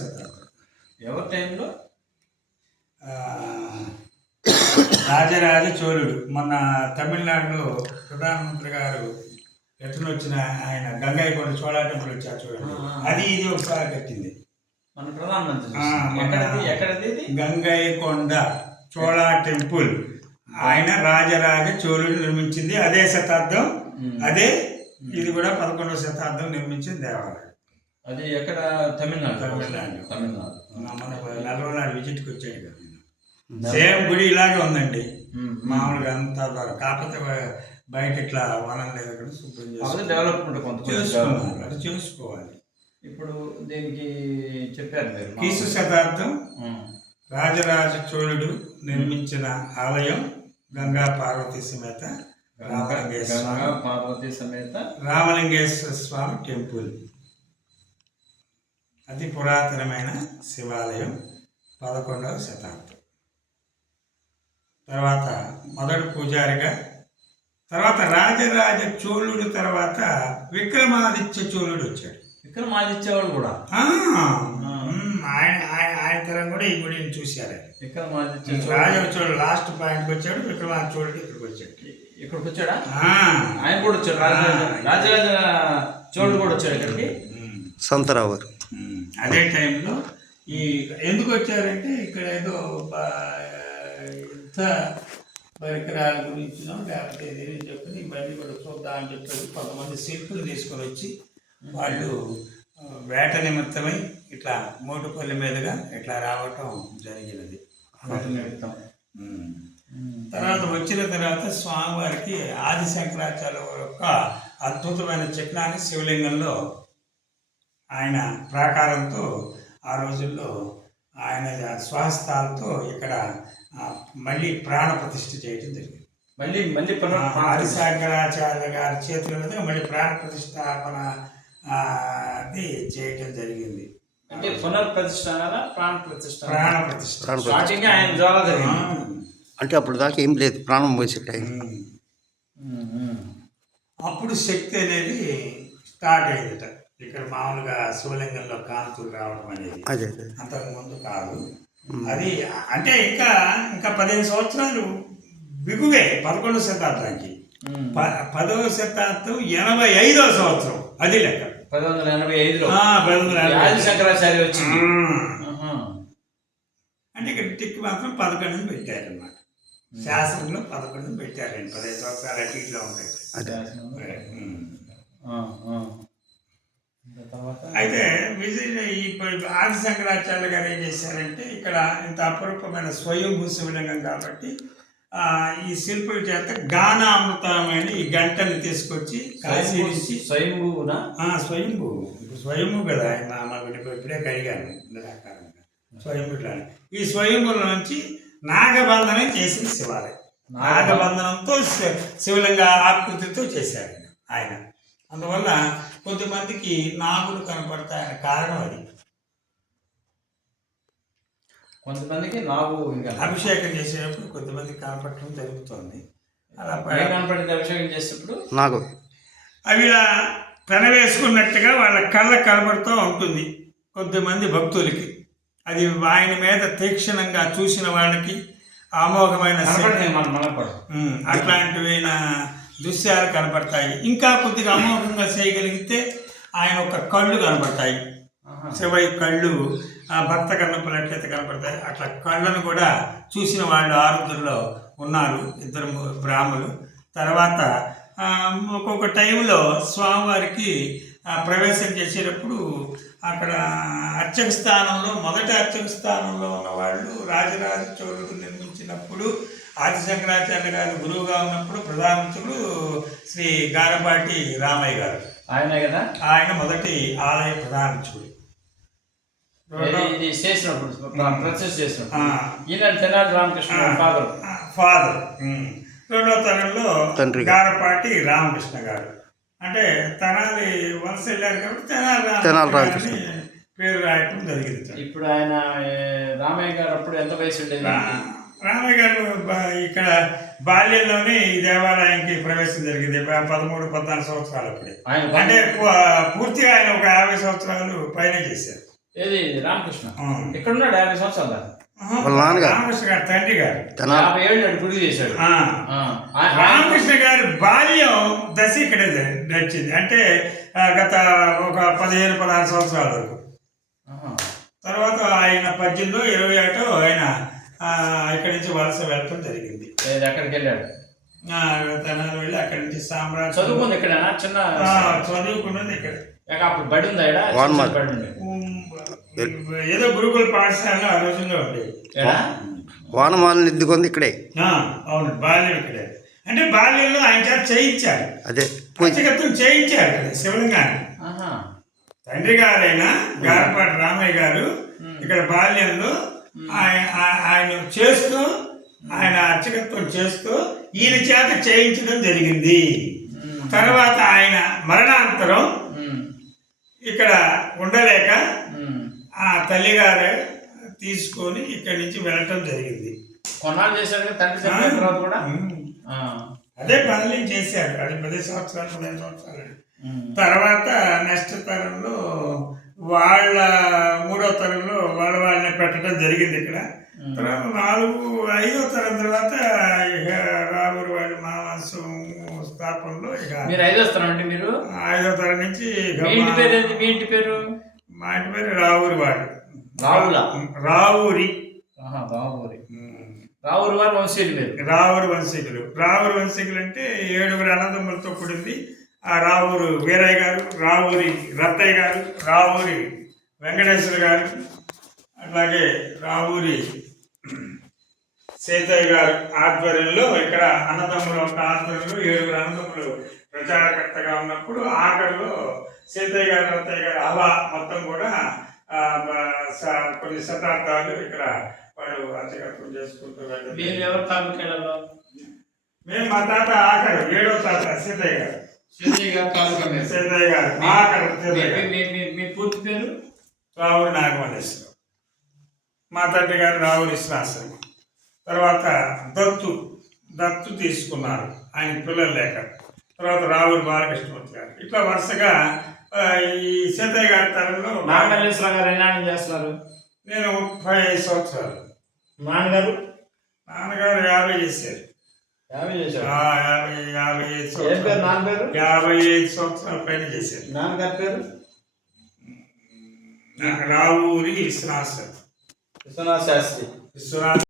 శతాబ్దం. ఎవరి టైంలో? రాజరాజ చోళుడు. మొన్న తమిళనాడులో ప్రధానమంత్రి గారు ఎట్లా వచ్చిన ఆయన గంగైకొండ చోళ టెంపుల్ వచ్చారు చూడండి, అది ఇది ఒకసారి కట్టింది మన ప్రధానమంత్రి. ఎక్కడది? గంగైకొండ చోళ టెంపుల్ ఆయన రాజరాజ చోళుడు నిర్మించింది. అదే శతాబ్దం, అదే ఇది కూడా 11వ శతాబ్దం నిర్మించిన దేవాలయం. అది ఎక్కడ? తమిళనాడు. తమిళనాడు. మన నల్గొండ విజిట్కి వచ్చాడు కదా, సేమ్ గుడి ఇలాగే ఉందండి మామూలుగా అంతా. కాకపోతే బయట ఇట్లా వనం లేదు, అక్కడ శుభ్రం చేసి డెవలప్మెంట్ కొంత చేసుకోవాలి, అది చేసుకోవాలి. ఇప్పుడు దీనికి చెప్పారు మీరు క్రీస్తు శతాబ్దం రాజరాజ చోళుడు నిర్మించిన ఆలయం గంగా పార్వతీ సమేత రామలింగేశ్వర స్వామి టెంపుల్. అతి పురాతనమైన శివాలయం, 11వ శతాబ్దం. తర్వాత మొదటి పూజారిగా, తర్వాత రాజరాజ చోళుడు తర్వాత విక్రమాదిత్య చోళుడు వచ్చాడు. విక్రమాదిత్య వాళ్ళు కూడా ఆయన తరం కూడా ఈ గుడిని చూశారు. విక్రమాదిత్య రాజ చోళుడు లాస్ట్ పాయింట్కి వచ్చాడు, విక్రమాదిత్య చోళుడు ఇక్కడికి వచ్చాడు. ఇక్కడికి వచ్చాడా? ఆయన కూడా వచ్చాడు. రాజరాజ చోళుడు కూడా వచ్చాడు ఇక్కడికి. సంతరావు అదే టైంలో ఈ ఎందుకు వచ్చారంటే ఇక్కడ ఏదో యుద్ధ పరికరాల గురించినో లేకపోతే ఏదేమి చెప్పి ఇవన్నీ కూడా చూద్దాం అని చెప్పేసి కొంతమంది శిల్పులు తీసుకొని వచ్చి వాళ్ళు వేట నిమిత్తమై ఇట్లా మోటుపల్లి మీదుగా ఇట్లా రావటం జరిగినది. తర్వాత వచ్చిన తర్వాత స్వామివారికి ఆది శంకరాచార్య యొక్క అద్భుతమైన చిహ్నాన్ని శివలింగంలో ఆయన ప్రాకారంతో ఆ రోజుల్లో ఆయన స్వహస్తాలతో ఇక్కడ మళ్ళీ ప్రాణ ప్రతిష్ఠ చేయడం జరిగింది. మళ్ళీ ఆది శంకరాచార్య గారి చేతుల మీద మళ్ళీ ప్రాణ ప్రతిష్టాపన అది చేయటం జరిగింది. అంటే పునర్ప్రతిష్ఠ ప్రాణ ప్రతిష్ఠ. ప్రాణ ప్రతిష్ఠ స్టార్టింగ్ ఆయన ద్వారా జరిగింది. అంటే అప్పుడు దాకా ఏం లేదు, ప్రాణం పోసేట అప్పుడు శక్తి అనేది స్టార్ట్ అయిందట. ఇక్కడ మామూలుగా శివలింగంలో కాంతులు రావడం అనేది అంతకుముందు కాదు. అది అంటే ఇంకా 15 సంవత్సరాలు బిగువే 11వ శతాబ్దానికి. 10వ శతాబ్దం 85వ సంవత్సరం అది లెక్క. 1585లో శంకరాచార్య వచ్చింది. అంటే ఇక్కడ టిక్ మాత్రం 11 పెట్టారన్నమాట. శాస్త్రంలో 11 పెట్టారండి. 15 సంవత్సరాలు అటు ఇట్లా ఉంటాయి. అయితే ఆది శంకరాచార్య గారు ఏం చేశారంటే ఇక్కడ ఇంత అపరూపమైన స్వయంభూ శివలింగం కాబట్టి ఈ శిల్పుల చేత గానామృతమైన ఈ గంటని తీసుకొచ్చి కాశీ నుంచి స్వయంభూ కదా ఆయన ఇప్పుడే కడిగాను నిరాకారంగా స్వయంభూలాన్ని. ఈ స్వయంభూల నుంచి నాగబంధనం చేసిన శివాలయం. నాగబంధనంతో శివలింగ ఆకృతితో చేశారు ఆయన. అందువల్ల కొంతమందికి నాగులు కనపడతాయని కారణం అది. కొంతమందికి నాగు అభిషేకం చేసేటప్పుడు కొంతమందికి కనపడటం జరుగుతుంది. అలా కనపడింది అభిషేకం చేసేటప్పుడు నాగు అవి ఇలా పెనవేసుకున్నట్టుగా వాళ్ళ కళ్ళకు కనబడుతూ ఉంటుంది కొంతమంది భక్తులకి. అది ఆయన మీద తీక్షణంగా చూసిన వాళ్ళకి అమోఘమైన అట్లాంటివైన దృశ్యాలు కనపడతాయి. ఇంకా కొద్దిగా అమోఘంగా చేయగలిగితే ఆయన ఒక కళ్ళు కనపడతాయి. శివయ్య కళ్ళు భక్త కన్నప్పలు ఎట్లయితే కనపడతాయి అట్లా కళ్ళను కూడా చూసిన వాళ్ళు ఆరుద్రుల్లో ఉన్నారు, 2 బ్రాహ్మలు. తర్వాత ఒక్కొక్క టైంలో స్వామివారికి ప్రవేశం చేసేటప్పుడు అక్కడ అర్చక స్థానంలో మొదటి అర్చక స్థానంలో ఉన్న వాళ్ళు రాజరాజ చోళుడు నిర్మించినప్పుడు ఆది శంకరాచార్య గారు గురువుగా ఉన్నప్పుడు ప్రధానమంత్రులు శ్రీ గారపాటి రామయ్య గారు ఆయనే కదా. ఆయన మొదటి ఆలయ ప్రధానమంత్రుడు. ఫాదర్. రెండో తరంలో గారపాటి రామకృష్ణ గారు. అంటే తెనాలి వలస వెళ్ళారు కాబట్టి తెనాలి రామకృష్ణ పేరు రాయటం జరిగింది. ఇప్పుడు ఆయన రామయ్య గారు అప్పుడు ఎంత వయసు ఉండేది? రామయ్య గారు ఇక్కడ బాల్యంలోనే ఈ దేవాలయానికి ప్రవేశం జరిగింది. 13-14 సంవత్సరాలు అప్పుడే. అంటే పూర్తిగా ఆయన ఒక 50 సంవత్సరాలు పైన చేశారు. ఏది రామకృష్ణ ఆ. ఇక్కడ ఉన్నాడు 50 సంవత్సరాలు వాళ్ళ నాన్నగారు. రామకృష్ణ గారి తండ్రి గారు తెనాలి 50 ఏళ్ళు నాడు గుడి చేశాడు. ఆ. రామకృష్ణ గారి బాల్యం దశ ఇక్కడే నడిచింది. అంటే గత ఒక 15-16 సంవత్సరాల వరకు. ఆహా. తర్వాత ఆయన 18 21 ఆయన ఇక్కడి నుంచి వలస వెళ్ళటం జరిగింది. ఏది అక్కడికి వెళ్ళాడు. తెనాలి వెళ్ళి అక్కడి నుంచి సామ్రాజ్యం చదువుకుంది ఇక్కడేనా? చిన్న చదువుకున్నది ఇక్కడ. అప్పుడు బడి ఉందా ఈడ? వాన్మార్. బడి ఉంది. ఏదో గురుకుల పాఠశాల ఆ రోజుల్లో ఉండేది. ఏడా? వానమాలను ఎద్దుకుంది ఇక్కడే. అవును, బాల్యం ఇక్కడే. అంటే బాల్యంలో ఆయన చేత చేయించారు, అదే పూజ. అర్చకత్వం చేయించారు ఇక్కడ శివలింగాన్ని. ఆహా. తండ్రి గారైన గారపాటి రామయ్య గారు ఇక్కడ బాల్యంలో ఆయన చేస్తూ, ఆయన అర్చకత్వం చేస్తూ ఈయన చేత చేయించడం జరిగింది. తర్వాత ఆయన మరణాంతరం ఇక్కడ ఉండలేక ఆ తల్లిగారే తీసుకొని ఇక్కడి నుంచి వెళ్ళటం జరిగింది. కొన్నాళ్ళు చేశాడు కదా తండ్రి చనిపోయిన తర్వాత కూడా. అదే బాల్యం చేశారు. అది 10 సంవత్సరాలు 15 సంవత్సరాలు. తర్వాత నెక్స్ట్ తరంలో వాళ్ళ 3వ తరంలో వాళ్ళని పెట్టడం జరిగింది ఇక్కడ. తర్వాత 4-5వ తరం తర్వాత ఇక రావురు వాడి మా వంశం స్థాపనలో ఇక మీరు 5వ తరం అంటే మీరు 5వ తరం నుంచి ఇక మీ ఇంటి పేరు ఏంటి? మీ ఇంటి పేరు? మా ఇంటి పేరు రావురు వాడు. రావుల రావురి. రావురి. రావురు వారు వంశీయులు మీరు. రావురు వంశీకులు. రావురు వంశీకులు అంటే 7 అన్నదమ్ములతో కూడింది. ఆ రావురు వీరయ్య గారు, రావురి రత్తయ్య గారు, రావురి వెంకటేశ్వర గారు, అట్లాగే రావురి సీతయ్య గారు ఆధ్వర్యంలో ఇక్కడ అన్నదమ్ముల యొక్క ఆధ్వర్యంలో 7 అన్నదమ్ములు ప్రచారకర్తగా ఉన్నప్పుడు ఆఖరిలో సీతయ్య గారు, రత్తయ్య గారు అలా మొత్తం కూడా కొన్ని శతాబ్దాలు ఇక్కడ వాళ్ళు అర్చకత్వం చేసుకుంటూ వెళ్ళారు. మీరు ఎవరు తాలూకాలో? మేము మా తాత ఆఖరు 7వ తాత సీతయ్య గారు. సీతయ్య గారు తాలూకా మీరు. సీతయ్య గారు ఆఖరు సీతయ్య గారు. మీ పూర్తి పేరు? రావురి నాగమల్లేశ్వరం. మా తండ్రి గారు రావురి శ్రీనివాసరావు. తర్వాత దత్తు తీసుకున్నారు ఆయన పిల్లలు లేక. తర్వాత రావురి బాలకృష్ణమూర్తి గారు. ఇట్లా వరుసగా ఈ సీతయ్య గారి తరంలో నాగమల్లేశ్వర గారు ఎన్నాళ్ళు చేస్తున్నారు? నేను 35 సంవత్సరాలు. నాన్నగారు? నాన్నగారు 50 చేశారు. 50 చేశారు. 55 ఏం పేరు నాన్న పేరు? 55 సంవత్సరాల పైన చేశారు. నాన్నగారి పేరు? రావురి విశ్వనాథ్ విశ్వనాథ్ శాస్త్రి. విశ్వనాథ్